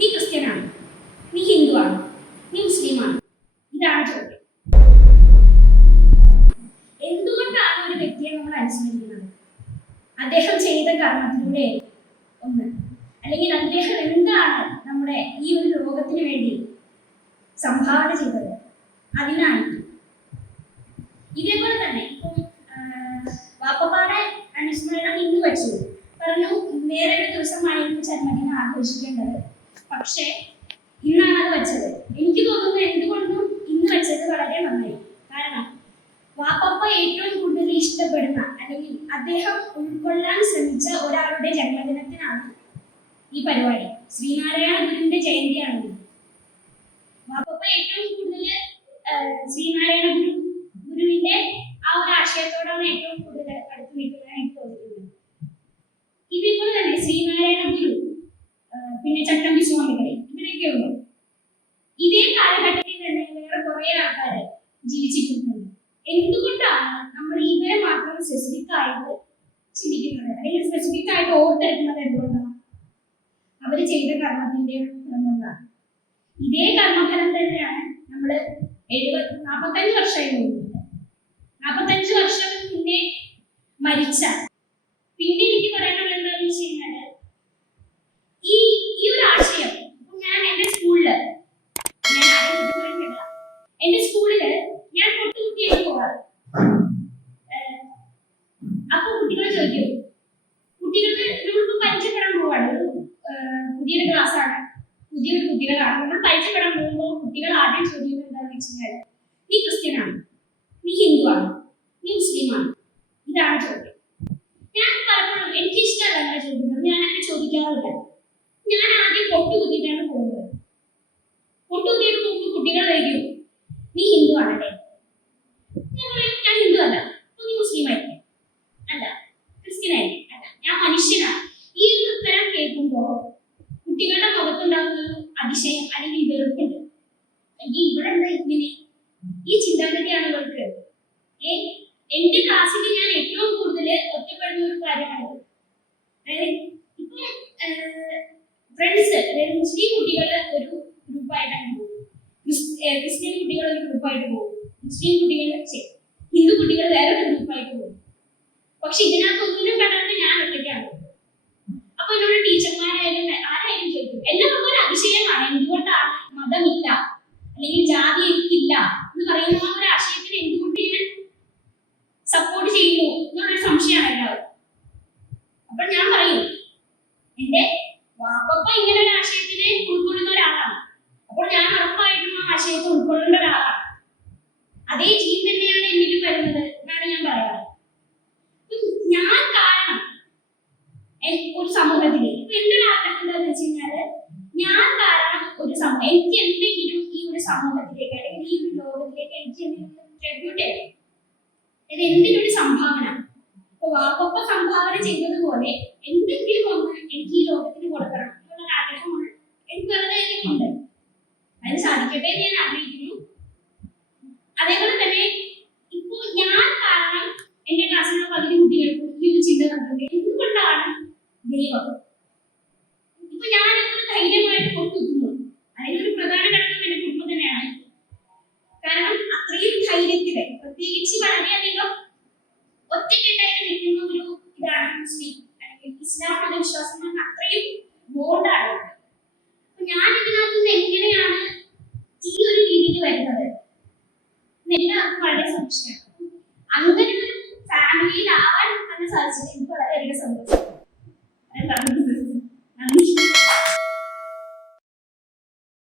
നീ ക്രിസ്ത്യനാണ്, നീ ഹിന്ദുവാണ്, നീ മുസ്ലിമാണ്. ഇതാണ് ചോദ്യം. എന്തുകൊണ്ടാണ് ഒരു വ്യക്തിയെ നമ്മൾ അനുസ്മരിക്കുന്നത്? അദ്ദേഹം ചെയ്ത കർമ്മത്തിലൂടെ ഒന്ന്, അല്ലെങ്കിൽ അദ്ദേഹം എന്താണ് നമ്മുടെ ഈ ഒരു ലോകത്തിന് വേണ്ടി സംഭാവന ചെയ്തത്, അതിനായി. ഇതേപോലെ തന്നെ ഇപ്പം വാപ്പപ്പാടെ അനുസ്മരണം ഇന്ന് വെച്ചു പറഞ്ഞു, വേറെ ഒരു ദിവസമായിരുന്നു ജന്മദിനം ആഘോഷിക്കേണ്ടത്, പക്ഷേ ഇന്നാണ് അത് വെച്ചത്. എനിക്ക് തോന്നുന്നു എന്തുകൊണ്ടും ഇന്ന് വെച്ചത് വളരെ നന്നായി. കാരണം വാപ്പപ്പ ഏറ്റവും കൂടുതൽ ഇഷ്ടപ്പെടുന്ന അല്ലെങ്കിൽ അദ്ദേഹം ഉൾക്കൊള്ളാൻ ശ്രമിച്ച ഒരാളുടെ ജന്മദിനത്തിനാണ് ഈ പരിപാടി. ശ്രീനാരായണ ഗുരുവിന്റെ ജയന്തിയാണ്. വാപ്പപ്പ ഏറ്റവും കൂടുതൽ ശ്രീനാരായണ ഗുരുവിന്റെ ആ ഒരു ആശയത്തോടാണ് ഏറ്റവും കൂടുതൽ അടുത്ത് നിൽക്കുന്നതാണ് എനിക്ക് തോന്നിയിട്ടുള്ളത്. ഇതേപോലെ തന്നെ ശ്രീനാരായണ ഗുരു, പിന്നെ ചട്ടമ്പി സ്വാമികളെ, ഇവരൊക്കെ ഉണ്ട്. ഇതേ കാലഘട്ടത്തിൽ തന്നെ വേറെ കുറെ ആൾക്കാർ ജീവിച്ചിട്ടുണ്ട്. എന്തുകൊണ്ടാണ് നമ്മൾ ഇവരെ മാത്രം സ്പെസിഫിക് ആയിട്ട് ചിന്തിക്കുന്നത് അല്ലെങ്കിൽ സ്പെസിഫിക് ആയിട്ട് ഓർത്തെടുക്കുന്നത്? എന്തുകൊണ്ടാണ്? അവർ ചെയ്ത കർമ്മത്തിന്റെ കൊണ്ടാണ്. ഇതേ കർമ്മഫലം തന്നെയാണ് നമ്മൾ 45 വർഷമായി പോകുന്നത്. 45 വർഷം മുന്നേ മരിച്ച, പിന്നെ എനിക്ക് പറയാനുള്ളത് എന്താണെന്ന് വെച്ച് കഴിഞ്ഞാല്, ഈ ഒരു ആശയം ഞാൻ എന്റെ സ്കൂളില്, ഞാൻ പൊട്ടുകുട്ടിയായിട്ട് പോകാറ്. അപ്പൊ കുട്ടികൾ ചോദിക്കും, കുട്ടികൾക്ക് നമ്മളിപ്പോ പരിചയപ്പെടാൻ പോവാണ്, ഒരു പുതിയൊരു ക്ലാസ്സാണ്, പുതിയൊരു കുട്ടികളാണ്, നമ്മൾ പരിചയപ്പെടാൻ പോകുമ്പോൾ കുട്ടികൾ ആദ്യം ചോദിക്കുന്നത് എന്താണെന്ന് വെച്ച് കഴിഞ്ഞാൽ, നീ ക്രിസ്ത്യനാണ്, നീ ഹിന്ദുവാണ്, നീ മുസ്ലിമാണ്. ഇതാണ് ചോദ്യം. ഞാൻ പലപ്പോഴും എനിക്ക് ഇഷ്ടമല്ല അങ്ങനെ ചോദിക്കുന്നത്, ഞാൻ അങ്ങനെ ചോദിക്കാറില്ല. ഞാൻ ആദ്യം പൊട്ടുകുത്തിയിട്ടാണ് പോകുന്നത്. പൊട്ടുകുത്തിയിട്ട് പോകുമ്പോൾ കുട്ടികൾ കഴിക്കും, നീ ഹിന്ദു ആണല്ലേ? ഞാൻ ഹിന്ദു അല്ല. നീ മുസ്ലിം ആയിരിക്കും? അല്ല. ക്രിസ്ത്യൻ ആയിരിക്കും? അല്ല. ഞാൻ മനുഷ്യനാണ്. ഈ ഒരു ഉത്തരം കേൾക്കുമ്പോൾ കുട്ടികളുടെ മുഖത്തുണ്ടാകുന്ന ഒരു അതിശയം അല്ലെങ്കിൽ വെറുപ്പുണ്ട്. അല്ലെങ്കിൽ ഇവിടെ എന്താ ഇങ്ങനെ ഈ ചിന്താഗതിയാണ് ഇവർക്ക്. എന്റെ ക്ലാസ്സിൽ ഞാൻ ഏറ്റവും കൂടുതൽ ഒറ്റപ്പെടുന്ന ഒരു കാര്യമാണിത്. ഇപ്പം ഫ്രണ്ട്സ്, മുസ്ലിം കുട്ടികൾ ഒരു ഗ്രൂപ്പായിട്ടാണ് പോകും, ക്രിസ്ത്യൻ കുട്ടികൾ ഒരു ഗ്രൂപ്പായിട്ട് പോകും, മുസ്ലിം കുട്ടികൾ, ഹിന്ദു കുട്ടികൾ വേറെ ഒരു ഗ്രൂപ്പായിട്ട് പോകും. പക്ഷെ ഇതിനകത്തൊന്നിനും കണ്ടാൽ ഞാൻ ഒറ്റയ്ക്കാണ്. അപ്പൊ എന്നോട് ടീച്ചർമാരായാലും ആരായാലും ചോദിക്കും, എല്ലാവർക്കും ഒരു അതിശയമാണ് എന്തുകൊണ്ടാണ് മതമില്ല അല്ലെങ്കിൽ ജാതി എനിക്കില്ല എന്ന് പറയുന്ന ആ ഒരു ആശയത്തിന് എന്തുകൊണ്ട് ഞാൻ സപ്പോർട്ട് ചെയ്യുന്നു എന്നുള്ളൊരു സംശയമാണ് എല്ലാവരും. അപ്പോൾ ഞാൻ പറയും, എന്റെ വാപ്പ ഇങ്ങനെ ഒരു ആശയത്തിനെ ഉൾക്കൊള്ളുന്ന ഒരാളാണ്, അപ്പോൾ ഞാൻ ഉറപ്പായിട്ടും ആ ആശയത്തെ ഉൾക്കൊള്ളേണ്ട ഒരാളാണ്. അതേ ജീൻ തന്നെയാണ് എന്നിലും വരുന്നത് എന്നാണ് ഞാൻ പറയാറ്. ഞാൻ കാരണം ഒരു സമൂഹത്തില് ഇപ്പൊ എന്റെ ഒരു ആഗ്രഹം എന്താന്ന് വെച്ച് കഴിഞ്ഞാല്, ഞാൻ കാരണം ഒരു സമൂഹം, എനിക്ക് എന്തെങ്കിലും ഈ ഒരു സമൂഹത്തിലേക്ക് അല്ലെങ്കിൽ ഈ ഒരു ലോകത്തിലേക്ക് എനിക്ക് എന്തെങ്കിലും ട്രിബ്യൂട്ട് ചെയ്യണം. ഇത് എന്തിനൊരു സംഭാവന. ഇപ്പൊ വാപ്പ സംഭാവന ചെയ്തതുപോലെ എന്തെങ്കിലും ഒന്ന് എനിക്ക് ഈ ലോകത്തിന് കൊടുക്കണം എന്നുള്ള ആഗ്രഹമാണ് എനിക്ക് വളരെയധികം. അതിന് സാധിക്കട്ടെ എന്ന് ഞാൻ ആഗ്രഹിക്കുന്നു. അതേപോലെ തന്നെ ഇപ്പൊ ഞാൻ കാരണം എന്റെ ക്ലാസ്സിലുള്ള പകുതി കുട്ടികൾക്കും ഈ ഒരു ചിന്ത നടത്തുന്നത് എന്തുകൊണ്ടാണ് ദൈവം. ഇപ്പൊ ഞാൻ എത്ര ധൈര്യമായിട്ട് പൊട്ടുകുത്തുന്നു, അതിനൊരു പ്രധാന ഘടകം എന്റെ കുടുംബം തന്നെയാണ്. കാരണം അത്രയും ധൈര്യത്തില്, പ്രത്യേകിച്ച് വളരെയധികം ഒറ്റക്കെട്ടായിട്ട് നിൽക്കുന്ന ഒരു ഇതാണ് മുസ്ലിം അല്ലെങ്കിൽ ഇസ്ലാം മതവിശ്വാസം. അത്രയും ബോണ്ടാണ്. ഞാൻ ഇതിനകത്ത് എങ്ങനെയാണ് ഈ ഒരു രീതിയിൽ വരുന്നത് എല്ലാവർക്കും വളരെ സംശയമാണ്. അങ്ങനെ ഒരു ഫാമിലിയിൽ ആവാൻ തന്നെ സാധിച്ചത് എനിക്ക് വളരെയധികം സന്തോഷം.